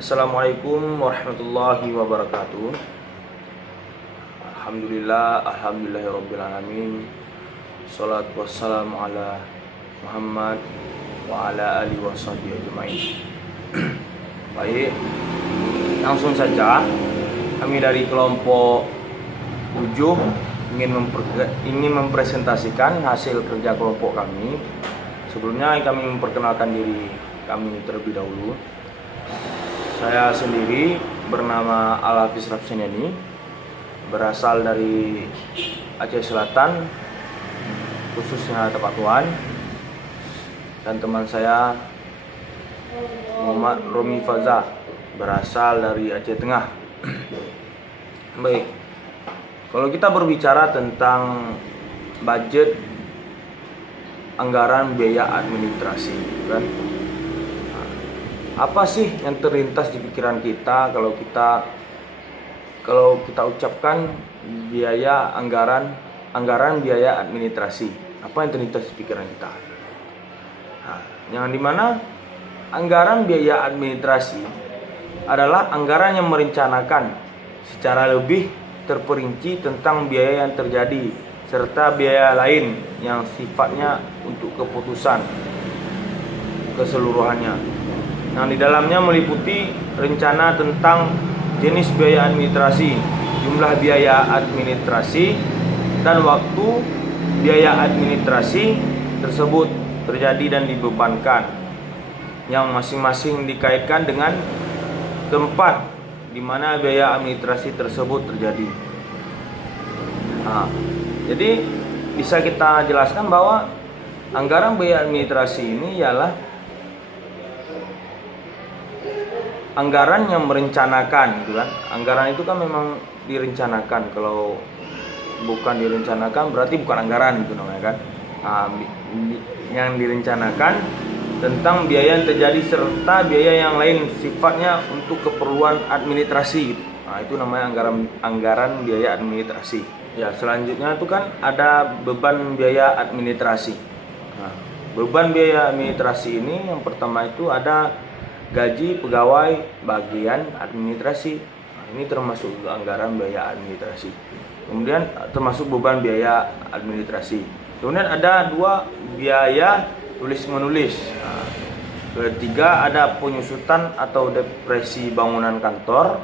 Assalamualaikum warahmatullahi wabarakatuh. Alhamdulillahirabbil alamin. Shalatu wassalamu ala Muhammad wa ala alihi washabihi ajmain. Baik, langsung saja kami dari kelompok 7 ingin mempresentasikan hasil kerja kelompok kami. Sebelumnya kami memperkenalkan diri kami terlebih dahulu. Saya sendiri bernama Al-Hafiz Rapseniani, berasal dari Aceh Selatan, khususnya Tapatuan. Dan teman saya Muhammad Romi Faza, berasal dari Aceh Tengah. Baik, kalau kita berbicara tentang budget anggaran biaya administrasi, kan? Apa sih yang terlintas di pikiran kita kalau kita ucapkan biaya anggaran biaya administrasi? Apa yang terlintas di pikiran kita? Nah, yang dimana anggaran biaya administrasi adalah anggaran yang merencanakan secara lebih terperinci tentang biaya yang terjadi serta biaya lain yang sifatnya untuk keputusan keseluruhannya. Nah, di dalamnya meliputi rencana tentang jenis biaya administrasi, jumlah biaya administrasi, dan waktu biaya administrasi tersebut terjadi dan dibebankan, yang masing-masing dikaitkan dengan tempat di mana biaya administrasi tersebut terjadi. Nah, jadi bisa kita jelaskan bahwa anggaran biaya administrasi ini ialah anggaran yang merencanakan, gitu kan. Anggaran itu kan memang direncanakan. Kalau bukan direncanakan berarti bukan anggaran, gitu namanya kan. Yang direncanakan tentang biaya yang terjadi serta biaya yang lain sifatnya untuk keperluan administrasi. Nah, itu namanya anggaran biaya administrasi. Ya, selanjutnya itu kan ada beban biaya administrasi. Nah, beban biaya administrasi ini yang pertama itu ada gaji pegawai bagian administrasi. Nah, ini termasuk anggaran biaya administrasi. Kemudian termasuk beban biaya administrasi. Kemudian ada dua biaya tulis menulis. Nah, ketiga ada penyusutan atau depresi bangunan kantor.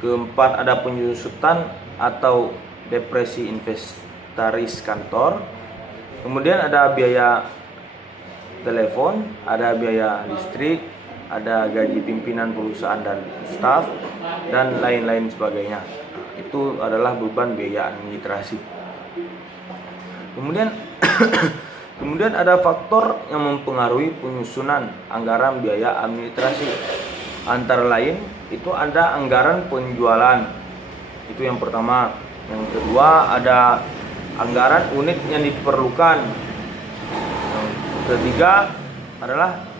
Keempat ada penyusutan atau depresi inventaris kantor. Kemudian ada biaya telepon, ada biaya listrik, ada gaji pimpinan perusahaan dan staf, dan lain-lain sebagainya. Itu adalah beban biaya administrasi. Kemudian ada faktor yang mempengaruhi penyusunan anggaran biaya administrasi. Antara lain itu ada anggaran penjualan. Itu yang pertama. Yang kedua ada anggaran unit yang diperlukan. Yang ketiga adalah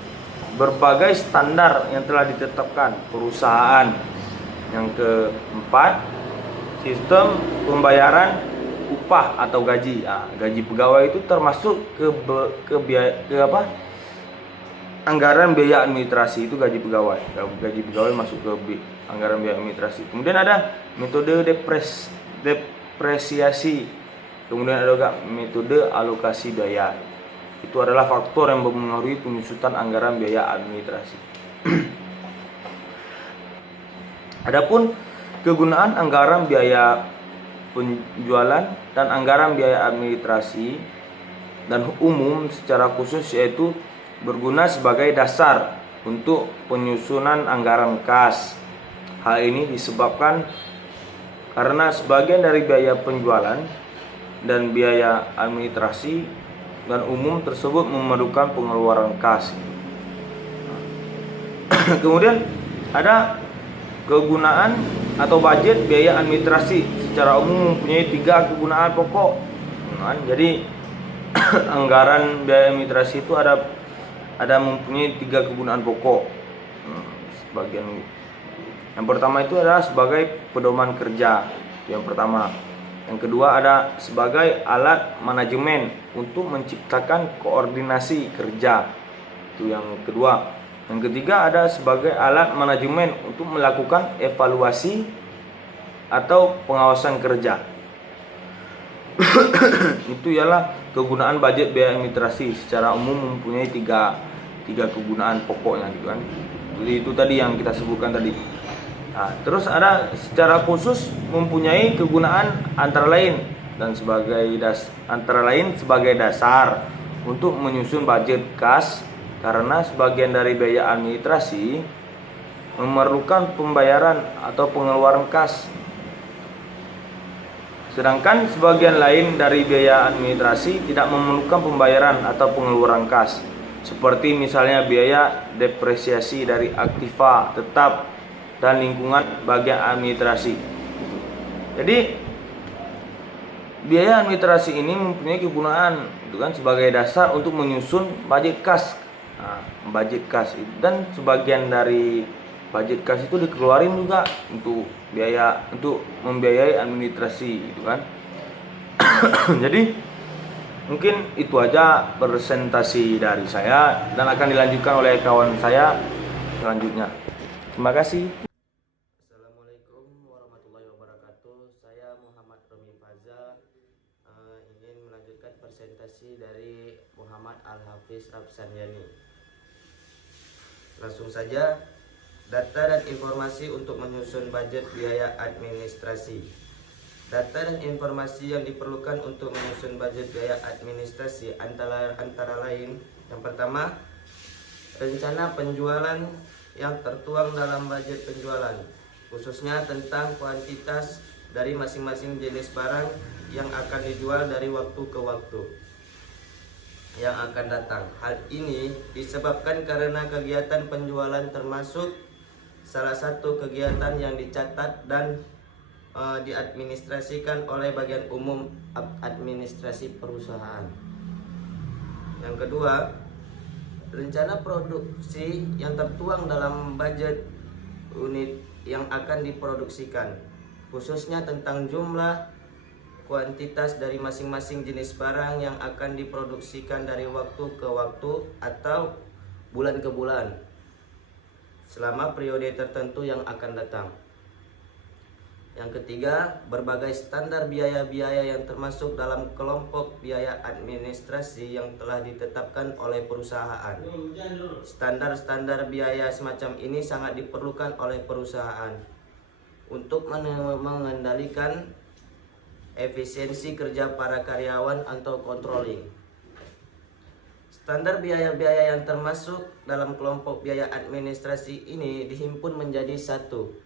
berbagai standar yang telah ditetapkan perusahaan. Yang keempat, sistem pembayaran upah atau gaji. Gaji pegawai itu termasuk anggaran biaya administrasi, itu gaji pegawai. Gaji pegawai masuk ke anggaran biaya administrasi. Kemudian ada metode depresiasi. Kemudian ada juga metode alokasi biaya. Itu adalah faktor yang mempengaruhi penyusutan anggaran biaya administrasi. Adapun kegunaan anggaran biaya penjualan dan anggaran biaya administrasi dan umum secara khusus yaitu berguna sebagai dasar untuk penyusunan anggaran kas. Hal ini disebabkan karena sebagian dari biaya penjualan dan biaya administrasi dan umum tersebut memerlukan pengeluaran kas. Kemudian ada kegunaan atau budget biaya administrasi secara umum mempunyai 3 kegunaan pokok. Jadi anggaran biaya administrasi itu ada mempunyai 3 kegunaan pokok. Yang pertama itu adalah sebagai pedoman kerja. Itu yang pertama. Yang kedua ada sebagai alat manajemen untuk menciptakan koordinasi kerja. Itu yang kedua. Yang ketiga ada sebagai alat manajemen untuk melakukan evaluasi atau pengawasan kerja. Itu ialah kegunaan budget biaya administrasi. Secara umum mempunyai tiga kegunaan pokoknya gitu kan. Jadi itu tadi yang kita sebutkan tadi. Nah, terus ada secara khusus mempunyai kegunaan antara lain sebagai dasar untuk menyusun budget kas, karena sebagian dari biaya administrasi memerlukan pembayaran atau pengeluaran kas. Sedangkan sebagian lain dari biaya administrasi tidak memerlukan pembayaran atau pengeluaran kas. Seperti misalnya biaya depresiasi dari aktiva tetap dan lingkungan bagian administrasi. Jadi biaya administrasi ini mempunyai kegunaan itu kan sebagai dasar untuk menyusun budget kas. Nah, budget kas dan sebagian dari budget kas itu dikeluarin juga untuk membiayai administrasi gitu kan. Jadi mungkin itu aja presentasi dari saya dan akan dilanjutkan oleh kawan saya selanjutnya. Terima kasih. Assalamualaikum warahmatullahi wabarakatuh. Saya Muhammad Romi Faza, ingin melanjutkan presentasi dari Muhammad Al-Hafiz Rabsanjani. Langsung saja, data dan informasi untuk menyusun budget biaya administrasi. Data dan informasi yang diperlukan untuk menyusun budget biaya administrasi antara lain, yang pertama, rencana penjualan yang tertuang dalam budget penjualan, khususnya tentang kuantitas dari masing-masing jenis barang yang akan dijual dari waktu ke waktu yang akan datang. Hal ini disebabkan karena kegiatan penjualan termasuk salah satu kegiatan yang dicatat dan diadministrasikan oleh bagian umum administrasi perusahaan. Yang kedua, rencana produksi yang tertuang dalam budget unit yang akan diproduksikan, khususnya tentang jumlah, kuantitas dari masing-masing jenis barang yang akan diproduksikan dari waktu ke waktu atau bulan ke bulan selama periode tertentu yang akan datang. Yang ketiga, berbagai standar biaya-biaya yang termasuk dalam kelompok biaya administrasi yang telah ditetapkan oleh perusahaan. Standar-standar biaya semacam ini sangat diperlukan oleh perusahaan untuk mengendalikan efisiensi kerja para karyawan atau controlling. Standar biaya-biaya yang termasuk dalam kelompok biaya administrasi ini dihimpun menjadi satu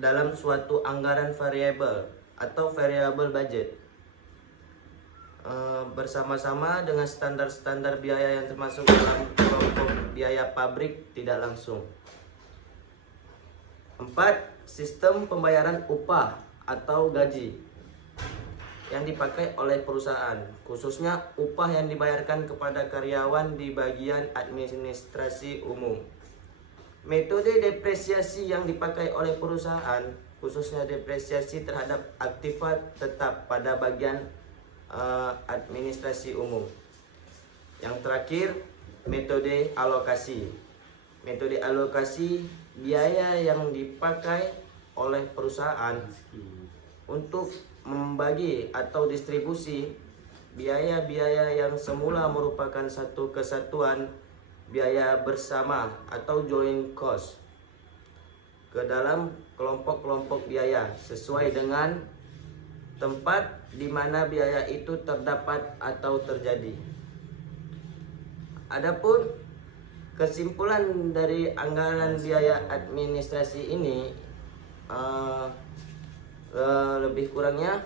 dalam suatu anggaran variabel atau variable budget bersama-sama dengan standar-standar biaya yang termasuk dalam kelompok biaya pabrik tidak langsung. 4. Sistem pembayaran upah atau gaji yang dipakai oleh perusahaan, khususnya upah yang dibayarkan kepada karyawan di bagian administrasi umum. Metode depresiasi yang dipakai oleh perusahaan, khususnya depresiasi terhadap aktiva tetap pada bagian administrasi umum. Yang terakhir, metode alokasi. Metode alokasi biaya yang dipakai oleh perusahaan untuk membagi atau distribusi biaya-biaya yang semula merupakan satu kesatuan biaya bersama atau joint cost ke dalam kelompok-kelompok biaya sesuai dengan tempat di mana biaya itu terdapat atau terjadi. Adapun kesimpulan dari anggaran biaya administrasi ini, lebih kurangnya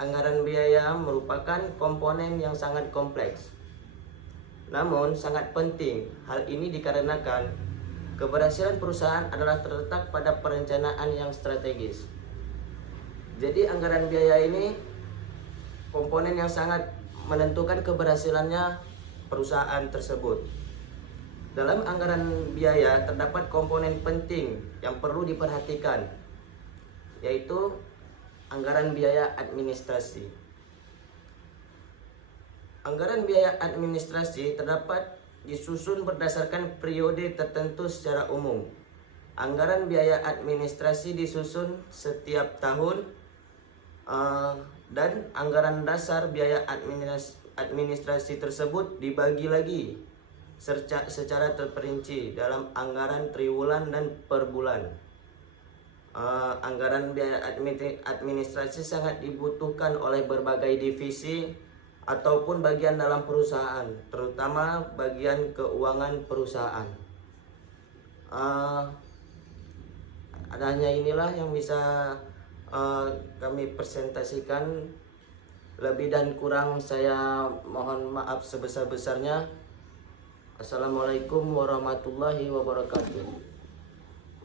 anggaran biaya merupakan komponen yang sangat kompleks, namun sangat penting. Hal ini dikarenakan keberhasilan perusahaan adalah terletak pada perencanaan yang strategis. Jadi anggaran biaya ini komponen yang sangat menentukan keberhasilannya perusahaan tersebut. Dalam anggaran biaya terdapat komponen penting yang perlu diperhatikan, yaitu anggaran biaya administrasi. Anggaran biaya administrasi terdapat disusun berdasarkan periode tertentu secara umum. Anggaran biaya administrasi disusun setiap tahun, dan anggaran dasar biaya administrasi tersebut dibagi lagi secara terperinci dalam anggaran triwulan dan per bulan. Anggaran biaya administrasi sangat dibutuhkan oleh berbagai divisi ataupun bagian dalam perusahaan, terutama bagian keuangan perusahaan. Adanya inilah yang bisa kami presentasikan. Lebih dan kurang saya mohon maaf sebesar-besarnya. Assalamualaikum warahmatullahi wabarakatuh.